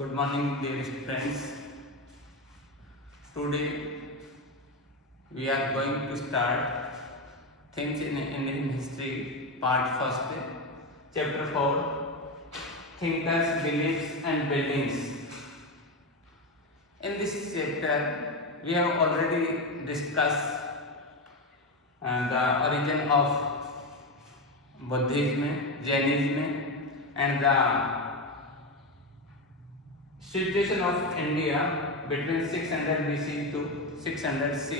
Good morning, dear friends. Today we are going to start Things in Indian History, Part First, Chapter 4, Thinkers, Beliefs and Buildings. In this chapter, we have already discussed the origin of Buddhism, Jainism, and the situation of India between 600 BC to 600 CE.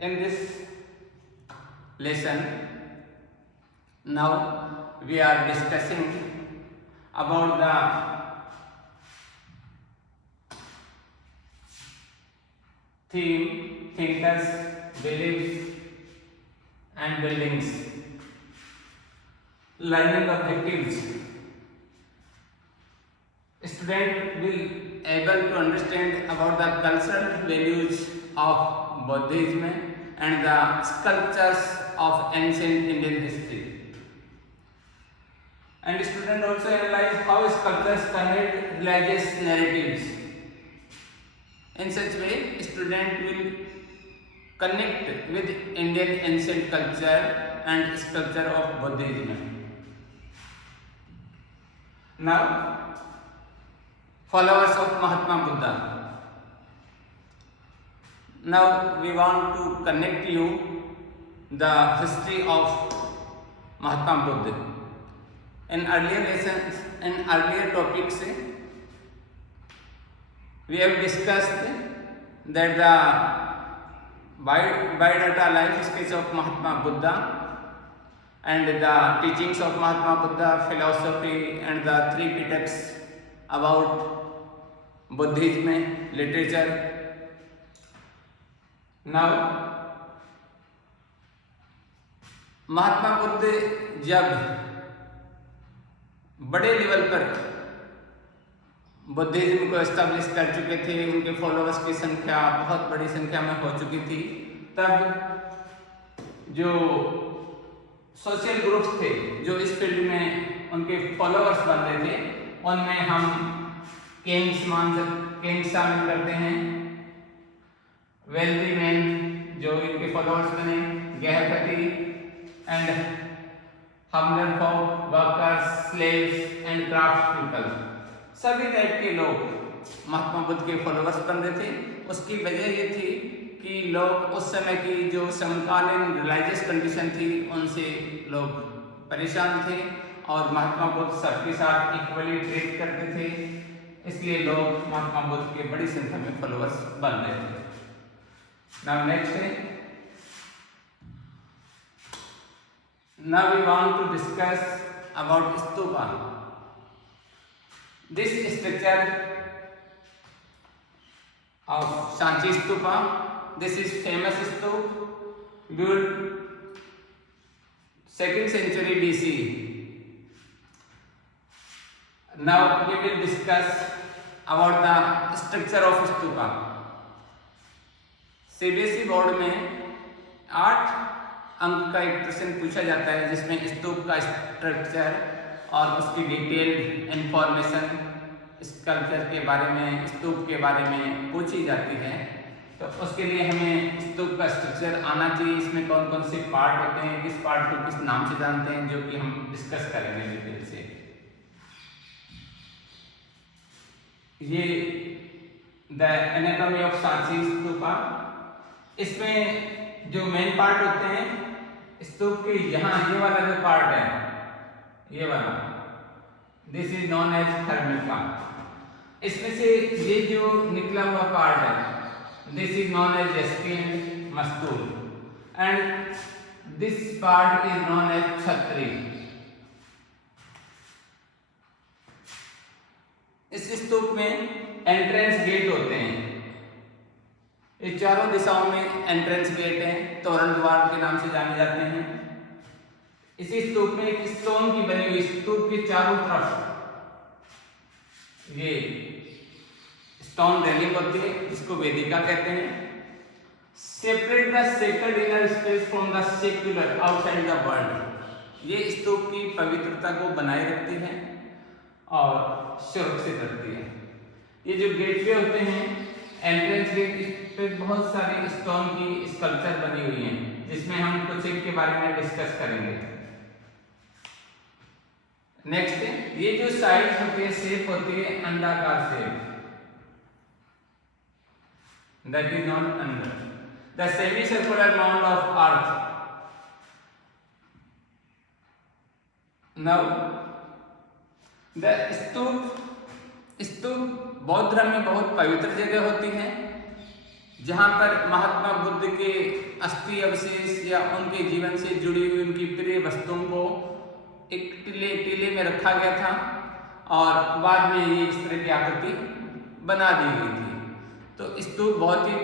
In this lesson, now we are discussing about the theme thinkers, beliefs and buildings. Learning objectives. Student will able to understand about the cultural values of Buddhism and the sculptures of ancient Indian history. And student also analyze how sculptures connect religious narratives. In such way, student will connect with Indian ancient culture and sculpture of Buddhism. Now, followers of Mahatma Buddha. Now we want to connect you the history of Mahatma Buddha. In earlier lessons and earlier topics, we have discussed that the biodata life sketch of Mahatma Buddha and the teachings of Mahatma Buddha, philosophy and the three Pitaks about Buddhism literature. Now Mahatma Buddha जब बड़े level पर Buddhism को establish कर चुके थे, उनके followers की संख्या बहुत बड़ी संख्या में हो चुकी थी, तब जो सोशल ग्रुप्स थे जो इस फील्ड में उनके फॉलोअर्स बन रहे थे, उनमें हम किंग्स शामिल करते हैं, वेल्दी मैन जो इनके फॉलोअर्स बने, गृहपति एंड हमदर्द for workers, slaves and craft people, सभी टाइप के लोग महात्मा बुद्ध के फॉलोअर्स बन रहे थे। उसकी वजह ये थी कि लोग उस समय की जो समकालीन रिलीजियस कंडीशन थी उनसे लोग परेशान थे और महात्मा बुद्ध सबके साथ इक्वली ट्रीट करते थे, इसलिए लोग महात्मा बुद्ध के बड़ी संख्या में फॉलोअर्स बन रहे थे। Now next, now we want to discuss about stupa. This structure of Sanchi stupa, this is famous stupa built 2nd century BC. Now we will discuss about the structure of stupa. CBSE board में 8 अंक का एक प्रश्न पूछा जाता है जिसमें स्तूप का स्ट्रक्चर और उसकी डिटेल्ड इंफॉर्मेशन स्कल्पचर के बारे में, स्तूप के बारे में पूछी जाती है। तो उसके लिए हमें स्तूप का स्ट्रक्चर आना चाहिए, इसमें कौन कौन से पार्ट होते हैं, किस पार्ट को किस नाम से जानते हैं, जो कि हम डिस्कस करेंगे डिटेल से। ये the anatomy of Sanchi stupa, इसमें जो मेन पार्ट होते हैं स्तूप के, यहाँ ये वाला जो पार्ट है, ये वाला, दिस इज नॉन एज थर्मिका। इसमें से ये जो निकला हुआ पार्ट है, this is known as Jaspian Mastur and this part is known as Chhatri. इस स्तूप में एंट्रेंस गेट होते हैं, ये चारों दिशाओं में एंट्रेंस गेट हैं, तोरण द्वार के नाम से जाने जाते हैं। इसी स्तूप में एक स्टोन की बनी हुई, स्तूप के चारों तरफ ये स्टोन रेलिंग होती है, जिसको वेदिका कहते हैं। Separate the sacred inner space from the secular outside the world, ये स्तूप की पवित्रता को बनाए रखती है और सुरक्षित रखती है। ये जो गेटवे होते हैं, एंट्रेंस गेट, इस पे बहुत सारी स्टोन की स्कल्पचर बनी हुई हैं, जिसमें हम कुछ एक के बारे में डिस्कस करेंगे। नेक्स्ट, ये जो साइड होती है, शेप होती है अंडाकार शेप, दैट इज नॉट अंडा। The semi circular mound of earth. Now the stupa बौद्ध धर्म में बहुत पवित्र जगह होती है, जहां पर महात्मा बुद्ध के अस्थि अवशेष या उनके जीवन से जुड़ी हुई उनकी प्रिय वस्तुओं को एक टीले में रखा गया था और बाद में ये इस तरह की आकृति बना दी गई थी। तो स्तूप बहुत ही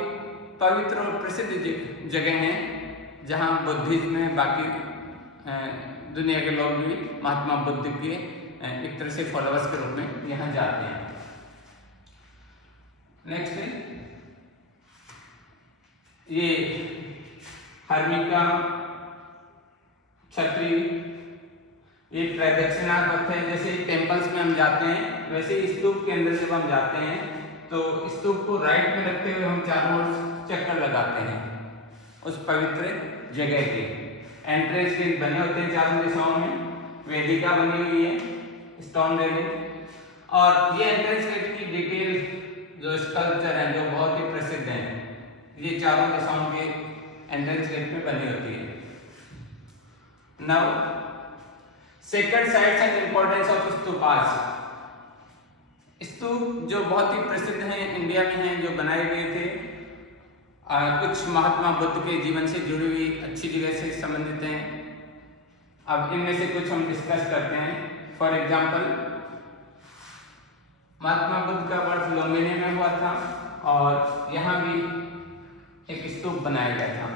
पवित्र और प्रसिद्ध जगह है, जहां बुद्धिज्म में बाकी दुनिया के लोग भी महात्मा बुद्ध के एक तरह से फॉलोअर्स के रूप में यहाँ जाते हैं। नेक्स्ट है ये हर्मिका छतरी, ये प्रदक्षिणार्थ है। जैसे टेम्पल्स में हम जाते हैं, वैसे स्तूप के अंदर जब हम जाते हैं तो स्तूप को राइट में रखते हुए हम चारों ओर चक्कर लगाते हैं उस पवित्र जगह के। एंट्रेंस गेट बने होते हैं चारों दिशाओं में, वेदिका बनी हुई है, स्टोन रेलिंग, और ये एंट्रेंस गेट की डिटेल जो स्कल्पचर है, जो बहुत ही प्रसिद्ध है, ये चारों दिशाओं के एंट्रेंस गेट में बनी होती है। Now sacred sites and importance of stupas. Stupa जो बहुत ही प्रसिद्ध हैं, इंडिया में हैं, जो बनाए गए थे, कुछ महात्मा बुद्ध के जीवन से जुड़ी हुई अच्छी जगह से संबंधित हैं। अब इनमें से कुछ हम डिस्कस करते हैं। फॉर एग्जाम्पल, महात्मा बुद्ध का बर्थ लुम्बिनी में हुआ था और यहाँ भी एक स्तूप बनाया गया था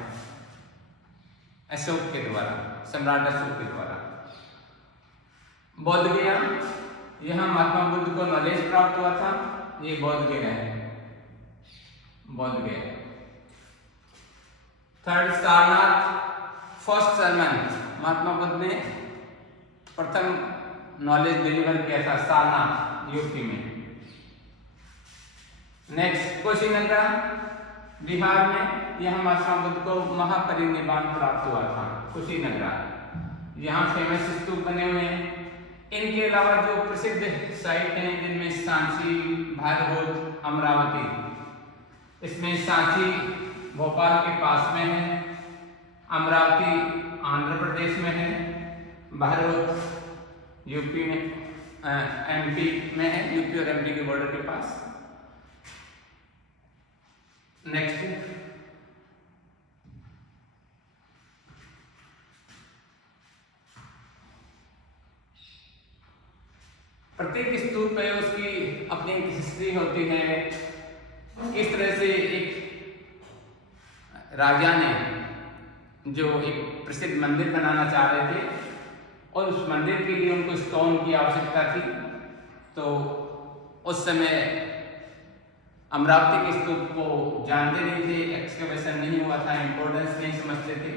अशोक के द्वारा, सम्राट अशोक के द्वारा। बोध गया, यहाँ महात्मा बुद्ध को नॉलेज प्राप्त हुआ था, ये बोध गया है, बोध गया। Third, Sarnath, first sermon, Mahatma Buddha ने प्रथम नॉलेज डिलीवर किया था सारनाथ यूपी में। नेक्स्ट, कुशीनगरा, बिहार में, यहाँ महात्मा बुद्ध को महापरिनिर्वाण प्राप्त हुआ था, कुशीनगरा। यहाँ फेमस स्तूप बने हुए हैं। इनके अलावा जो प्रसिद्ध साइट हैं, जिनमें सांची, भारहूत, अमरावती, इसमें सांची भोपाल के पास में है, अमरावती आंध्र प्रदेश में है, भारहूत यूपी में, एमपी में है, यूपी और एमपी के बॉर्डर के पास। नेक्स्ट, प्रत्येक स्तूप है उसकी अपनी हिस्ट्री होती है। किस तरह से एक राजा ने जो एक प्रसिद्ध मंदिर बनाना चाह रहे थे और उस मंदिर के लिए उनको स्टोन की आवश्यकता थी, तो उस समय अमरावती के स्तूप को जानते नहीं थे, एक्सकवेशन नहीं हुआ था, इम्पोर्टेंस नहीं समझते थे।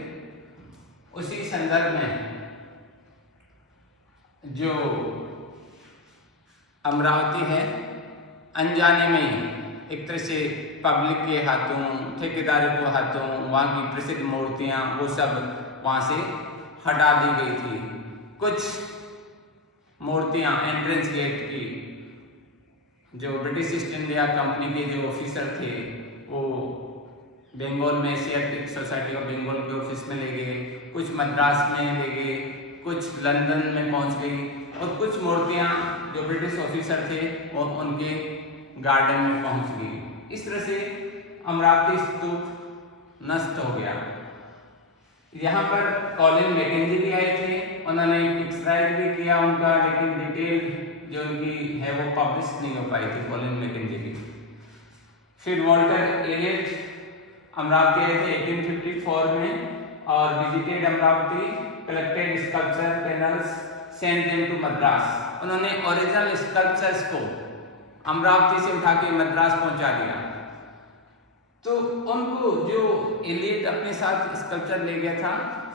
उसी संदर्भ में जो अमरावती है, अनजाने में एक तरह से पब्लिक के हाथों, ठेकेदारों के हाथों वहाँ की प्रसिद्ध मूर्तियाँ वो सब वहाँ से हटा दी गई थी। कुछ मूर्तियाँ एंट्रेंस गेट की, जो ब्रिटिश ईस्ट इंडिया कंपनी के जो ऑफिसर थे, वो बंगाल में एशियाटिक सोसाइटी ऑफ बंगाल के ऑफिस में ले गए, कुछ मद्रास में ले गए, कुछ लंदन में पहुंच गई, और कुछ मूर्तियां जो ब्रिटिश ऑफिसर थे वो उनके गार्डन में पहुंच गई। इस तरह से अमरावती स्तूप नष्ट हो गया। यहाँ पर कॉलिन मैकेंजी भी आए थे, उन्होंने एक्सराइट भी किया उनका, लेकिन डिटेल जो उनकी है वो पब्लिश नहीं हो पाई थी कॉलिन मैकेंजी की। फिर वॉल्टर एलियट अमरावती आए थे 1854 में और visited Amaravati, collected sculpture panels, send them to Madras. उन्होंने ओरिजिनल स्कल्पचर्स को अमरावती से उठा के मद्रास पहुंचा दिया। तो उनको जो एलियट अपने साथ स्कल्पचर ले गया था,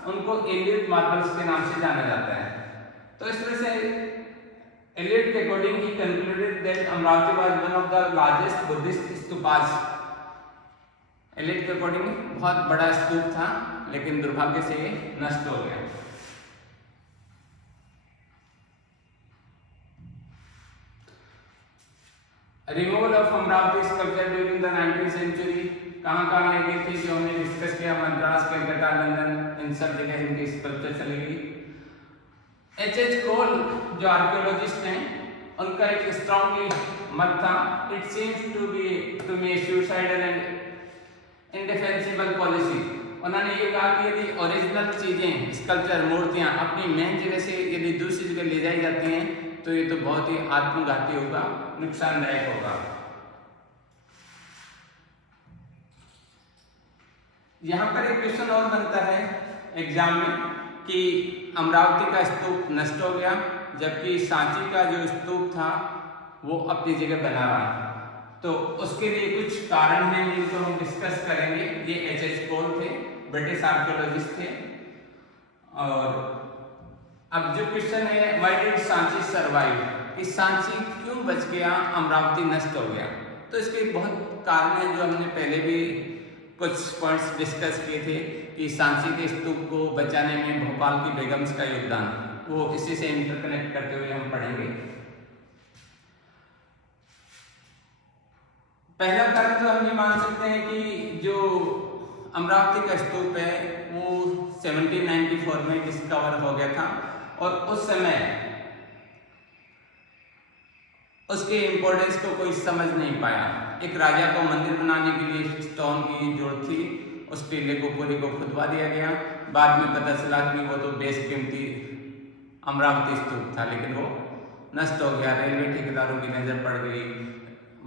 उनको एलियट मार्बल्स के नाम से जाना जाता है। तो इस तरह से Eliot के according he concluded that Amravati was one of the largest Buddhist stupas. Eliot के according बहुत बड़ा स्तूप था, लेकिन दुर्भाग्य से नष्ट हो गया। Removal of Amravati sculpture during the 19th century, कहाँ ले गई थी जो हमने डिस्कस किया, मद्रास, कलकत्ता, लंदन, इन सब जगह इनकी स्कल्पचर चली गई। H.H. कोल जो आर्कियोलॉजिस्ट हैं, उनका एक स्ट्रांगली मत था, it seems to be suicidal and indefensible policy. उन्होंने ये कहा कि यदि ओरिजिनल चीजें, स्कल्पचर, मूर्तियां अपनी मेन जगह से यदि दूसरी जगह ले जाई जाती हैं तो ये तो बहुत ही आत्मघाती होगा, नुकसानदायक होगा। यहाँ पर एक क्वेश्चन और बनता है एग्जाम में कि अमरावती का स्तूप नष्ट हो गया, जबकि सांची का जो स्तूप था वो अपनी जगह बना रहा। तो उसके लिए कुछ कारण हैं जिनको हम डिस्कस करेंगे। ये H.H. कोल थे, ब्रिटिश आर्कियोलॉजिस्ट थे। और अब जो क्वेश्चन है, व्हाई डिड सांची सर्वाइव, कि सांची क्यों बच गया, अमरावती नष्ट हो गया। तो इसके बहुत कारण हैं जो हमने पहले भी कुछ पॉइंट्स डिस्कस किए थे कि सांची के स्तूप को बचाने में भोपाल की बेगम्स का योगदान, वो इसी से इंटरकनेक्ट करते हुए हम पढ़ेंगे। पहला कारण जो हम ये मान सकते हैं कि जो अमरावती का स्तूप है वो 1794 में डिस्कवर हो गया था और उस समय उसके इम्पोर्टेंस को कोई समझ नहीं पाया। एक राजा को मंदिर बनाने के लिए स्टोन की जरूरत थी, उस टीले को पूरी को खुदवा दिया गया। बाद में पता चला कि वो तो बेशकीमती अमरावती स्तूप था, लेकिन वो नष्ट हो गया। रेलवे ठेकेदारों की नज़र पड़ गई,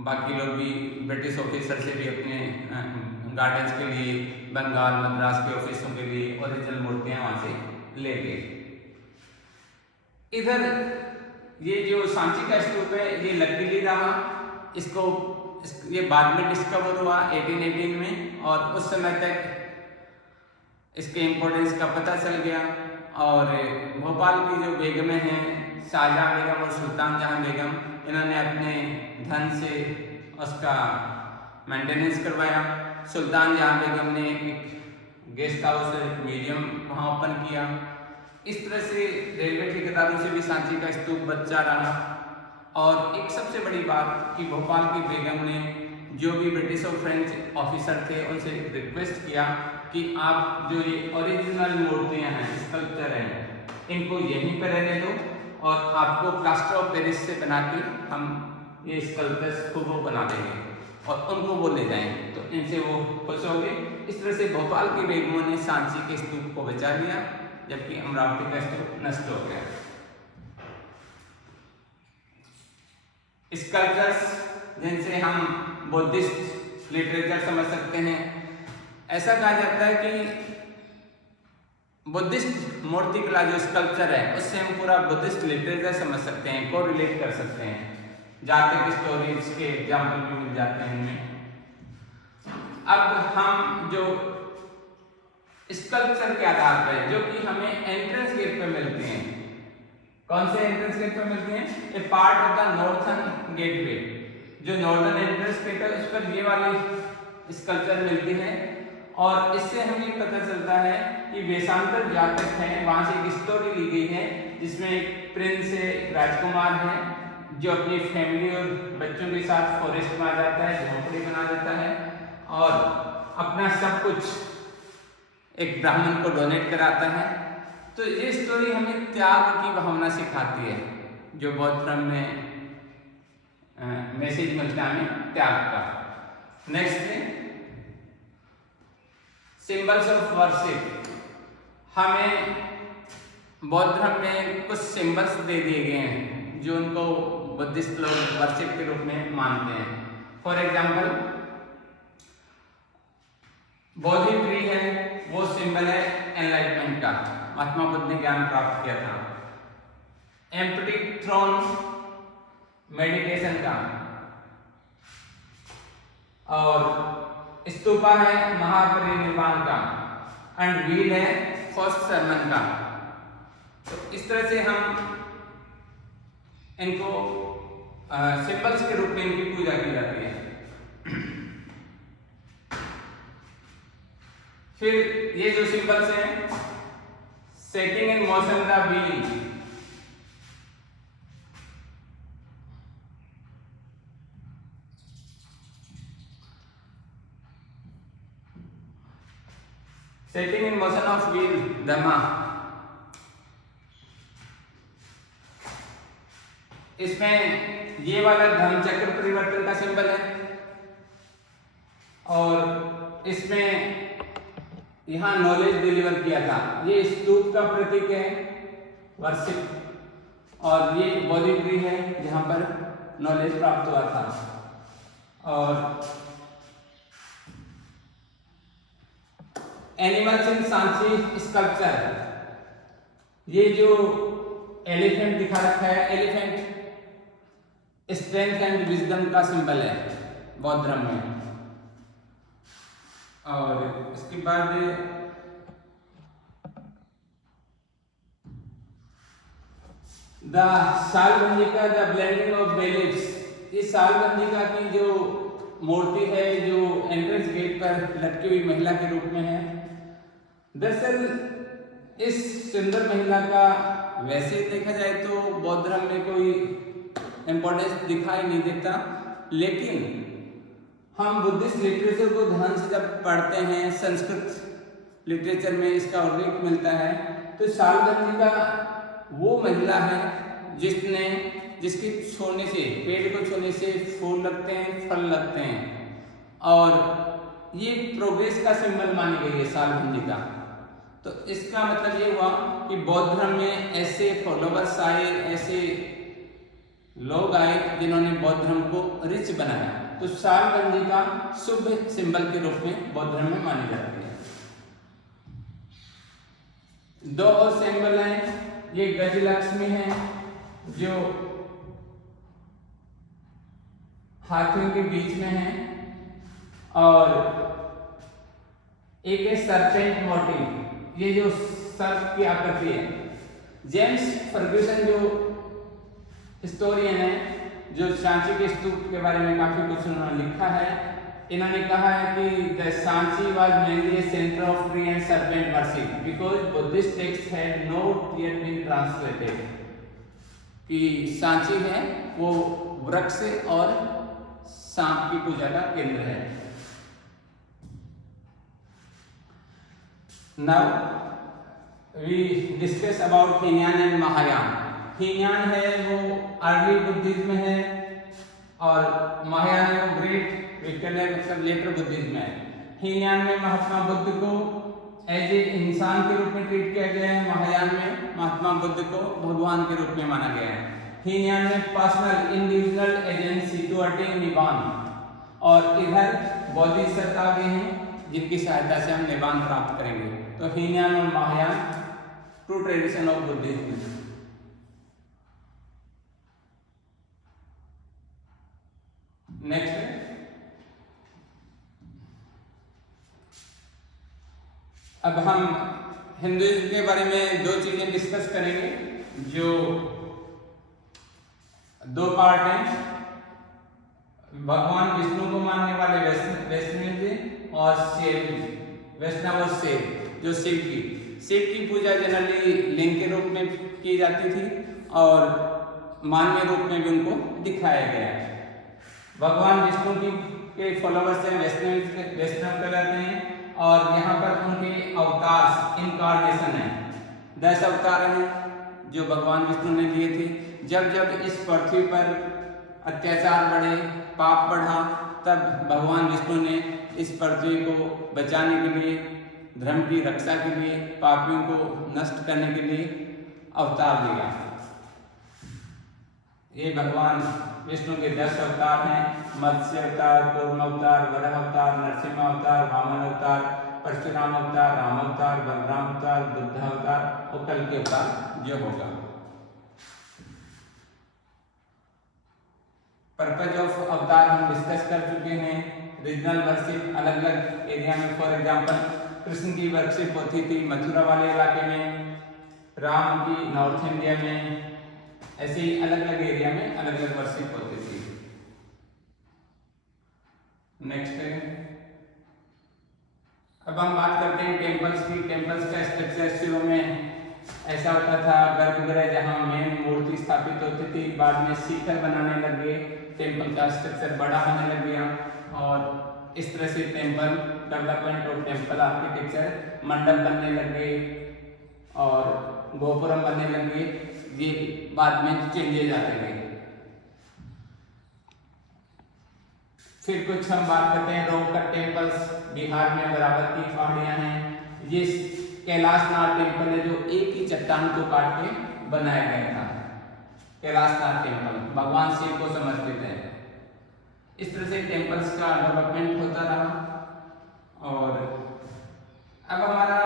बाकी लोग भी, ब्रिटिश ऑफिसर से भी अपने गार्डन्स के लिए, बंगाल, मद्रास के ऑफिसों के लिए ओरिजिनल मूर्तियाँ वहाँ से ले गए। इधर ये जो सांची का स्तूप है ये लकीली रहा, ये बाद में डिस्कवर हुआ 1818 में, और उस समय तक इसके इम्पोर्टेंस का पता चल गया। और भोपाल की जो बेगमें हैं, शाहजहाँ बेगम और सुल्तान जहाँ बेगम, इन्होंने अपने धन से उसका मेंटेनेंस करवाया। सुल्तान जहाँ बेगम ने एक गेस्ट हाउस, म्यूजियम वहाँ ओपन किया। इस तरह से रेलवे ठेकेदारों से भी सांची का स्तूप बचा रहा। और एक सबसे बड़ी बात कि भोपाल की बेगम ने जो भी ब्रिटिश और फ्रेंच ऑफिसर थे उनसे रिक्वेस्ट किया कि आप जो ये ओरिजिनल मूर्तियाँ हैं, स्कल्पचर हैं, इनको यहीं पर रहने दो और आपको प्लास्टर ऑफ पेरिस से बना के हम ये स्कल्पचर्स को वो बना देंगे और उनको वो ले जाएंगे। तो इनसे वो खुश हो गए। इस तरह से भोपाल की बेगमों ने सांची के स्तूप को बचा लिया, जबकि अमरावती का स्तूप नष्ट हो गया। स्कल्पचर्स जिनसे हम बुद्धिस्ट लिटरेचर समझ सकते हैं, ऐसा कहा जाता है कि बुद्धिस्ट मूर्ति कला जो स्कल्पचर है उससे हम पूरा बुद्धिस्ट लिटरेचर समझ सकते हैं, को रिलेट कर सकते हैं। जातक स्टोरीज के एग्जाम्पल भी मिल जाते हैं इनमें। अब हम जो स्कल्पचर के आधार पर जो कि हमें एंट्रेंस गेट पे मिलते हैं, कौन से एंट्रेंस गेट पे मिलते हैं, a part of the northern gateway, जो नॉर्दर्न एंट्रेंस गेट है उस पर ये वाली स्कल्पचर मिलती है। और इससे हमें पता चलता है कि वेशांतर जातक है, वहां से एक स्टोरी ली गई है जिसमें एक प्रिंस है, राजकुमार है, जो अपनी फैमिली और बच्चों के साथ फॉरेस्ट में आ जाता है, झोंपड़ी बना देता है और अपना सब कुछ एक ब्राह्मण को डोनेट कराता है। तो ये स्टोरी हमें त्याग की भावना सिखाती है, जो बौद्ध धर्म में मैसेज मिलता है हमें त्याग का। नेक्स्ट है सिंबल्स ऑफ वर्शिप। हमें बौद्ध धर्म में कुछ सिंबल्स दे दिए गए हैं जो उनको बुद्धिस्ट लोग वर्शिप के रूप में मानते हैं। फॉर एग्जाम्पल बोधि ट्री है, वो सिंबल है एनलाइटमेंट का, महात्मा बुद्ध ने ज्ञान प्राप्त किया था। एम्प्टी थ्रोन मेडिटेशन का, और स्तूपा है महापरिनिर्वाण का, एंड व्हील है फर्स्ट सरमन का। तो इस तरह से हम इनको सिंबल्स के रूप में इनकी पूजा की जाती है। फिर ये जो सिंबल्स हैं, setting in motion the wheel, setting in motion of wheel dhamma, इसमें ये वाला धर्म चक्र परिवर्तन का सिंबल है और इसमें यहां नॉलेज डिलीवर किया था। ये स्तूप का प्रतीक है, वर्शिप, और ये बौद्धिक ट्री है जहां पर नॉलेज प्राप्त हुआ था। और एनिमल्स इन सांची स्कल्पचर, ये जो एलिफेंट दिखा रखा है, एलिफेंट स्ट्रेंथ एंड विजडम का सिंबल है बौद्ध धर्म में। और इसके बाद द सालबंदिका, द ब्लेंडिंग ऑफ बेलिफ्स, ये सालबंदिका की जो मूर्ति है जो एंट्रेंस गेट पर लटकी हुई महिला के रूप में है। दरअसल इस सुंदर महिला का वैसे देखा जाए तो बौद्ध धर्म में कोई इम्पोर्टेंस दिखाई नहीं देता, लेकिन हम बुद्धिस्ट लिटरेचर को ध्यान से जब पढ़ते हैं, संस्कृत लिटरेचर में इसका उल्लेख मिलता है, तो सालबंदिका वो महिला है जिसके छूने से, पेड़ को छूने से फूल लगते हैं, फल लगते हैं, और ये प्रोग्रेस का सिंबल मानी गई है सालबंदिका। तो इसका मतलब ये हुआ कि बौद्ध धर्म में ऐसे फॉलोवर्स आए, ऐसे लोग आए जिन्होंने बौद्ध धर्म को रिच बनाया। तो सालबंदिका शुभ सिंबल के रूप में बौद्ध धर्म में मानी जाती है। दो और सिंबल हैं, ये गजलक्ष्मी है जो हाथियों के बीच में है, और एक है सरपेंट मोटिव, ये जो सर्प की आकृति है। जेम्स फर्ग्यूसन जो हिस्टोरियन है, जो सांची के स्तूप के बारे में काफी कुछ उन्होंने लिखा है, इन्होंने कहा है कि the Sanchi was mainly a center of tree and serpent worship because Buddhist texts had not yet been translated, कि सांची है वो वृक्ष और सांप की पूजा का केंद्र है। Now we discuss about Hinayana and Mahayana. Hinayana है वो अर्ली बुद्धिज्म है, और महायान है वो ग्रेट मतलब लेटर बुद्धिज्म है। हीनयान में महात्मा बुद्ध को एज ए इंसान के रूप में ट्रीट किया गया है, महायान में महात्मा बुद्ध को भगवान के रूप में माना गया है। हीनयान में personal individual agency to attain nibbana, और इधर बोधिसत्व आ गए हैं जिनकी सहायता से हम निब्बान प्राप्त करेंगे। तो हीनयान और Mahayana two tradition of Buddhism. Next अब हम हिंदुइज्म के बारे में दो चीजें डिस्कस करेंगे, जो दो पार्ट हैं। भगवान विष्णु को मानने वाले वैष्णव और वैष्णव और शिव, जो शिव की पूजा जनरली लिंग के रूप में की जाती थी और मानवीय रूप में भी उनको दिखाया गया है। भगवान विष्णु के फॉलोवर्स हैं वैष्णव कहलाते हैं, और यहाँ पर उनके अवतार इनकार्नेशन है, 10 अवतार हैं जो भगवान विष्णु ने दिए थे। जब जब इस पृथ्वी पर अत्याचार बढ़े, पाप बढ़ा, तब भगवान विष्णु ने इस पृथ्वी को बचाने के लिए, धर्म की रक्षा के लिए, पापियों को नष्ट करने के लिए अवतार दिया। ये भगवान विष्णु के 10 अवतार हैं। मत्स्य अवतार, कूर्म अवतार, वराह अवतार, नरसिंह अवतार, वामन अवतार, परशुराम अवतार, राम अवतार, बलराम अवतार, बुद्ध अवतार और कल के अवतार जो होगा। पर्पज ऑफ अवतार हम डिस्कस कर चुके हैं। रीजनल वर्शिप अलग अलग एरिया में, फॉर एग्जांपल कृष्ण की वर्शिप होती थी मथुरा वाले इलाके में, राम की नॉर्थ इंडिया में, ऐसे ही अलग अलग एरिया में अलग अलग वर्शिप होती थी। नेक्स्ट है, अब हम बात करते हैं टेम्पल्स की। टेम्पल्स का स्ट्रक्चर शुरू में ऐसा होता था, गर्भगृह जहाँ मेन मूर्ति स्थापित होती थी, बाद में शिखर बनाने लग गए, टेम्पल का स्ट्रक्चर बड़ा होने लग गया और इस तरह से टेम्पल डेवलपमेंट और टेम्पल आर्किटेक्चर, मंडप बनने लग गए और गोपुरम बनने लग गए, ये बाद में चेंजेज आते गए। फिर कुछ हम बात करते हैं रोक कट टेम्पल्स। बिहार में बराबर की पहाड़ियां हैं, ये कैलाशनाथ टेम्पल है जो एक ही चट्टान को काट के बनाया गया था। कैलाशनाथ टेम्पल भगवान शिव को समर्पित है। इस तरह से टेम्पल्स का डेवलपमेंट होता रहा। और अब हमारा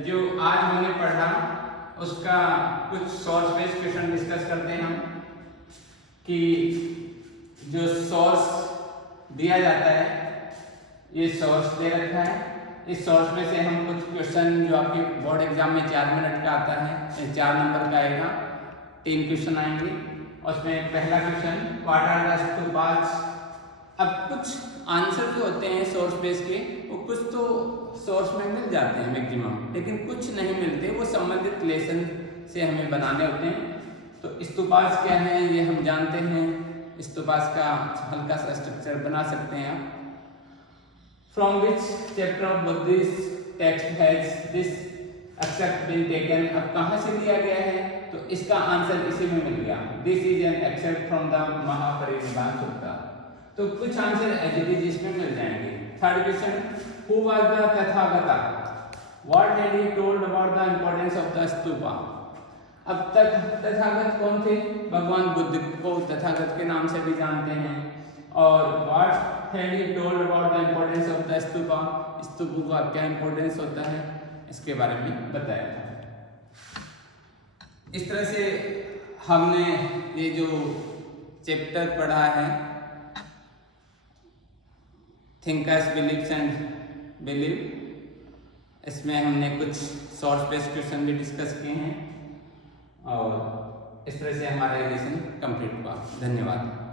जो आज हमने पढ़ा उसका कुछ सोर्स बेस्ड क्वेश्चन डिस्कस करते हैं हम, कि जो सोर्स दिया जाता है, ये सोर्स दे रखा है, इस सोर्स में से हम कुछ क्वेश्चन जो आपके बोर्ड एग्जाम में 4 मिनट का आता है, 4 नंबर का आएगा, 3 क्वेश्चन आएंगे। उसमें पहला question, what are the stupas. अब कुछ आंसर जो होते हैं सोर्स बेस के, वो कुछ तो सोर्स में मिल जाते हैं मैक्सिमम, लेकिन कुछ नहीं मिलते, वो संबंधित लेसन से हमें बनाने होते हैं। तो स्तूपास क्या है ये हम जानते हैं। स्तूपास का हल्का सा स्ट्रक्चर बना सकते हैं आप। From which chapter of Buddhist text has this except been taken. अब कहाँ से लिया गया है, तो इसका आंसर इसी में मिल गया, this is an except from the Mahaparinirvana Sutra. तो कुछ आंसर एज इट इज इसमें मिल जाएंगे। Third question, who was the Tathagata, what had he told about the importance of the stupa. अब तक तथागत कौन थे, भगवान बुद्ध को तथागत के नाम से भी जानते हैं। और what had he told about the importance of the stupa, स्तूपों का क्या इंपॉर्टेंस होता है इसके बारे में बताया था। इस तरह से हमने ये जो चैप्टर पढ़ा है थिंकर्स बिलीव्स एंड बिलीव, इसमें हमने कुछ सोर्स बेस्ड क्वेश्चन भी डिस्कस किए हैं और इस तरह से हमारा एडिशन कंप्लीट हुआ। धन्यवाद।